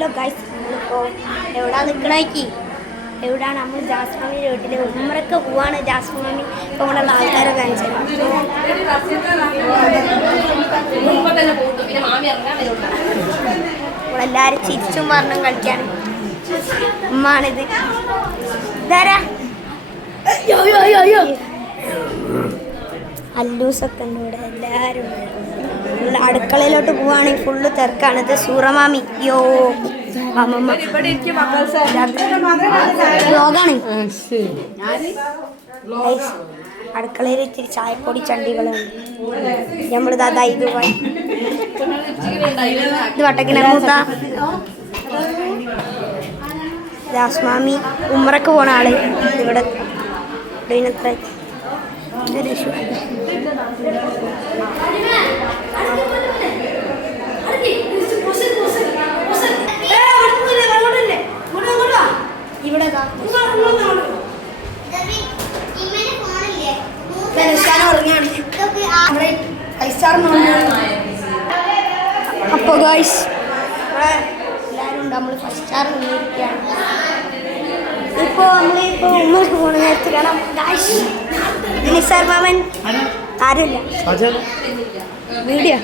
Hello guys, നമ്മളിപ്പോൾ എവിടാ നിൽക്കണേക്ക് എവിടാണ് നമ്മൾ ജാസ്മാമിൻ്റെ വീട്ടിൽ ഉമ്മറൊക്കെ പോവാണ്. ജാസ്മാമി ഇപ്പോൾ ഇവിടെ ഉള്ള ആൾക്കാരെ കാണിച്ചു എല്ലാവരും ചിരിച്ചും പറഞ്ഞും കളിക്കാണ്. ഉമ്മാണിത്. ഇതാരാ? അല്ലൂസൊക്കെ ഉണ്ട് ഇവിടെ. എല്ലാവരും അടുക്കളയിലോട്ട് പോവാണെങ്കിൽ ഫുള്ള് തിരക്കാണ്. ഇത് സൂറമാമി. യോ അമ്മമ്മ ബ്ലോഗാണ്. അടുക്കളയിൽ ഇച്ചിരി ചായപ്പൊടി ചണ്ടികളുണ്ട്. നമ്മളിതാ ഇത് വട്ടക്കിണ മൂത്ത ജാസ്മാമി ഉമ്മറക്ക് പോണ ആള് ഇവിടെ ഇത്ര ഇവിടെ അപ്പോൾ ഗായ്സ് എല്ലാവരും ഉണ്ട്. നമ്മൾ ഫസ്റ്റ് സ്റ്റാർ നിന്നിരിക്കുകയാണ്. ഇപ്പോൾ നമ്മളിപ്പോൾ ഉമ്മക്ക് പോകണ നേരത്ത് കാണാം ഗായ്സ്. നിസാർ മാമൻ ആരുമില്ല. വീഡിയോ